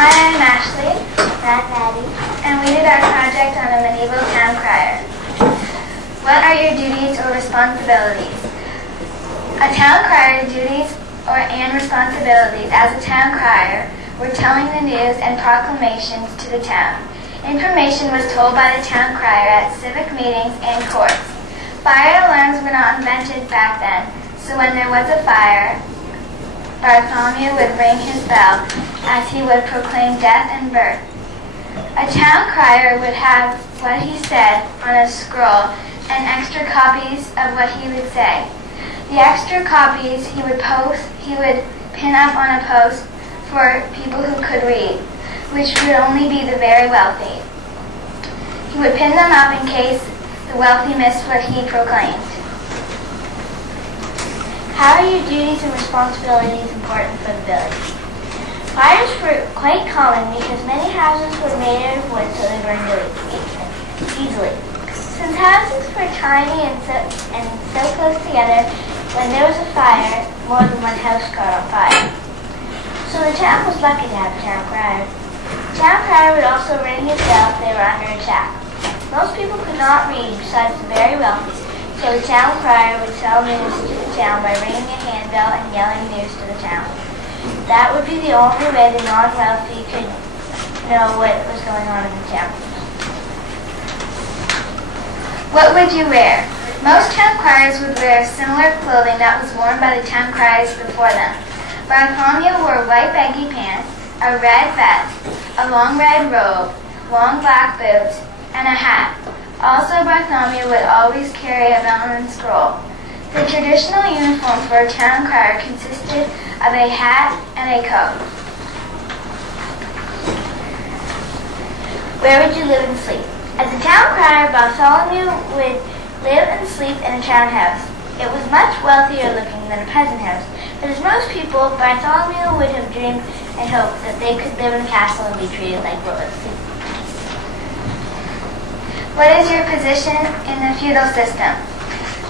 Hi, I'm Ashley. I'm Maddie. And we did our project on a medieval town crier. What are your duties or responsibilities? A town crier's duties and responsibilities as a town crier were telling the news and proclamations to the town. Information was told by the town crier at civic meetings and courts. Fire alarms were not invented back then, so when there was a fire, Bartholomew would ring his bell as he would proclaim death and birth. A town crier would have what he said on a scroll and extra copies of what he would say. The extra copies he would pin up on a post for people who could read, which would only be the very wealthy. He would pin them up in case the wealthy missed what he proclaimed. How are your duties and responsibilities important for the village? Fires were quite common because many houses were made out of wood, so they burned easily. Since houses were tiny and so close together, when there was a fire, more than one house caught on fire. So the town was lucky to have a town crier. The town crier would also ring his bell if they were under attack. Most people could not read besides the very wealthy, so the town crier would tell news to the town by ringing a handbell and yelling news to the town. That would be the only way the non-wealthy could know what was going on in the town. What would you wear? Most town criers would wear similar clothing that was worn by the town criers before them. Bartholomew wore white baggy pants, a red vest, a long red robe, long black boots, and a hat. Also, Bartholomew would always carry a vellum scroll. The traditional uniform for a town crier consisted of a hat and a coat. Where would you live and sleep? As a town crier, Bartholomew would live and sleep in a town house. It was much wealthier looking than a peasant house, but as most people, Bartholomew would have dreamed and hoped that they could live in a castle and be treated like royalty. What is your position in the feudal system?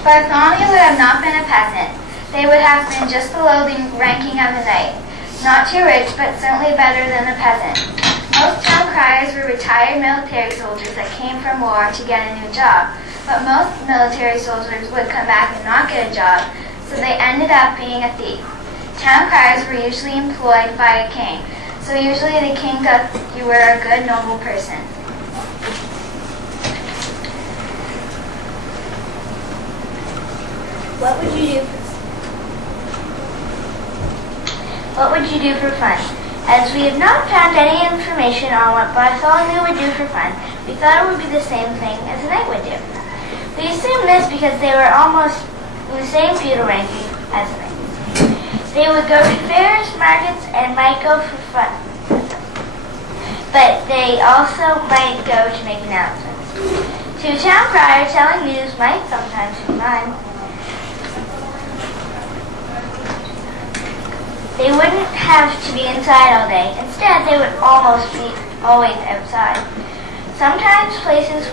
Bartholomew would have not been a peasant. They would have been just below the ranking of a knight. Not too rich, but certainly better than a peasant. Most town criers were retired military soldiers that came from war to get a new job. But most military soldiers would come back and not get a job, so they ended up being a thief. Town criers were usually employed by a king, so usually the king thought you were a good, noble person. What would you do for fun? As we have not found any information on what Bartholomew would do for fun, we thought it would be the same thing as a knight would do. We assumed this because they were almost in the same feudal ranking as a knight. They would go to fairs, markets, and might go for fun. But they also might go to make announcements. To a town crier, telling news might sometimes be fun. They wouldn't have to be inside all day. Instead, they would almost be always outside. Sometimes places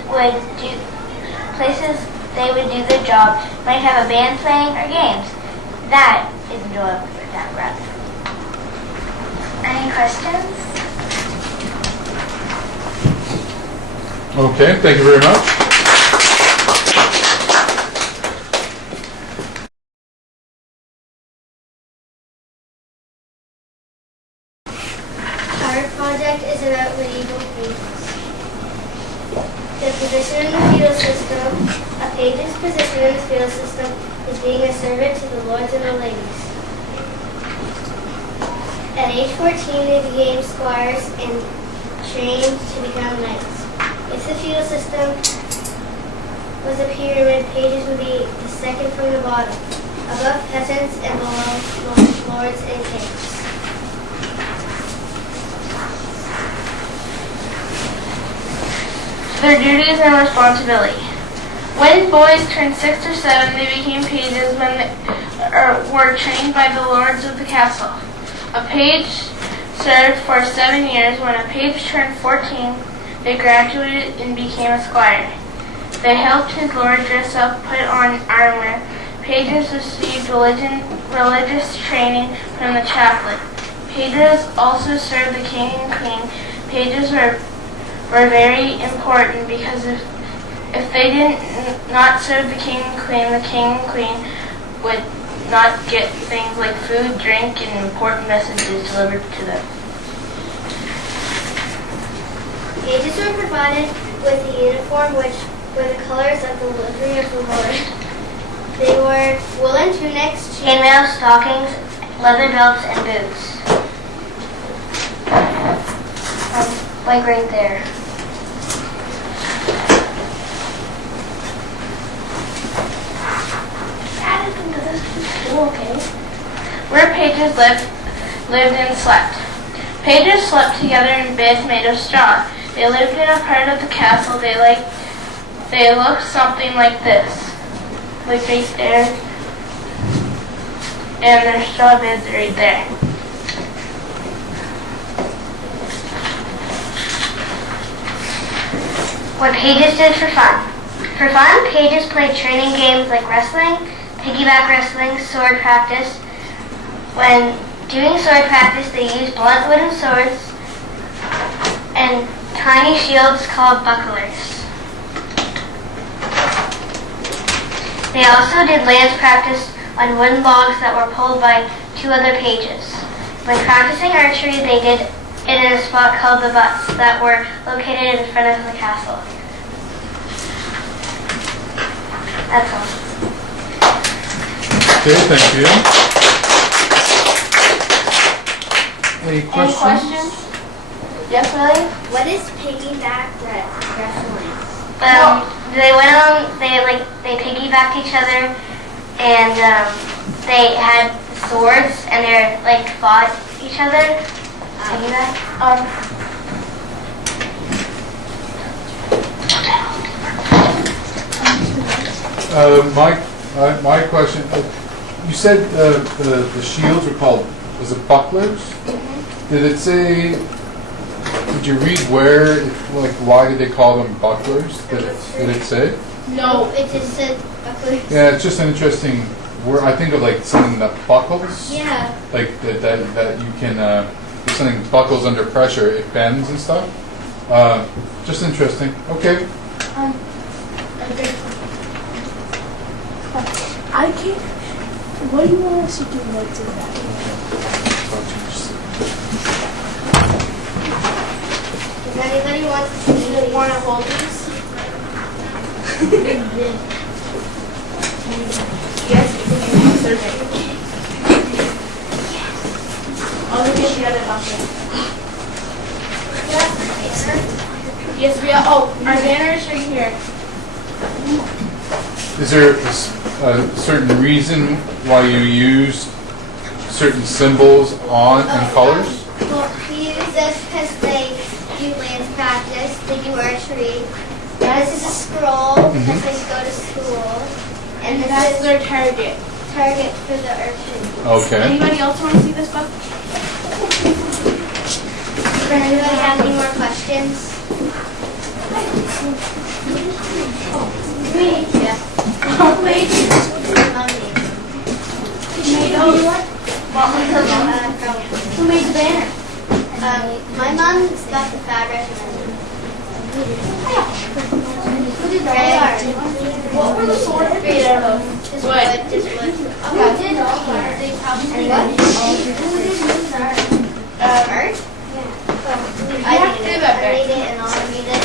they would do their job might have a band playing or games. That is enjoyable for a town crier. Any questions? Okay, thank you very much. Our project is about medieval pages. The position in the feudal system, a page's position in the feudal system is being a servant to the lords and the ladies. At age 14, they became squires and trained to become knights. If the feudal system was a pyramid, pages would be the second from the bottom, above peasants and below lords and kings. Their duties and responsibility. When boys turned 6 or 7, they became pages were trained by the lords of the castle. A page served for 7 years. When a page turned 14, they graduated and became a squire. They helped his lord dress up, put on armor. Pages received religious training from the chaplain. Pages also served the king and queen. Pages were very important because if they did not serve the king and queen would not get things like food, drink, and important messages delivered to them. Pages were provided with a uniform which were the colors of the livery of the Lord. They wore woolen tunics, Chainmail, stockings, leather belts, and boots. Like right there. Okay. Where pages lived and slept. Pages slept together in beds made of straw. They lived in a part of the castle. They looked something like this. Like right there. And their straw beds are right there. What pages did for fun. For fun, pages played training games like wrestling, piggyback wrestling, sword practice. When doing sword practice, they used blunt wooden swords and tiny shields called bucklers. They also did lance practice on wooden logs that were pulled by 2 other pages. When practicing archery, they did it in a spot called the butts that were located in front of the castle. That's all. Okay, thank you. Any questions? Yes, Willie? What is piggyback wrestling? They went on. They piggybacked each other, and they had swords, and they fought each other. Piggyback. My question, you said the shields were called, was it bucklers? Mm-hmm. Did it say, did you read where, why did they call them bucklers? Did it say? No, it just said bucklers. Yeah, it's just an interesting word. I think of something that buckles. Yeah. Like that you can, if something buckles under pressure, it bends and stuff. Just interesting. Okay. I can't. What do you want us to do next to that? Does anybody want to see the one of hold these? Yes, it's survey. I'll look at the other bucket. Yes, we are. Oh, our banner is right here. Is there a certain reason why you use certain symbols and colors? Well, we use this because they do lance practice, they do archery. This is a scroll because they go to school. And this That's is their target. target for the archery. Okay. Anybody else want to see this book? Does anybody have any more questions? Yeah. Who made the banner? My mom's got the fabric. Who did red? What were the swords made out of? Just wood. Just wood. Who did they probably And what? art? Art? I have to do that I made it and Autumn made it.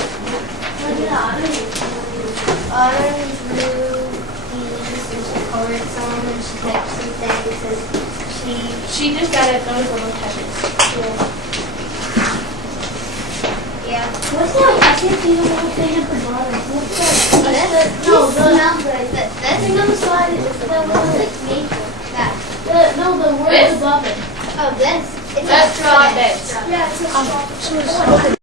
Autumn drew these and she colored some and she typed some things and She just got it. Those little touches. yeah. What's that? I can't see the little thing at the bottom. What's that? This on the side is the one like maple. That. The word above it. Oh, this. It's That's a straw straw bits. bit. Yeah, it's a straw. So it's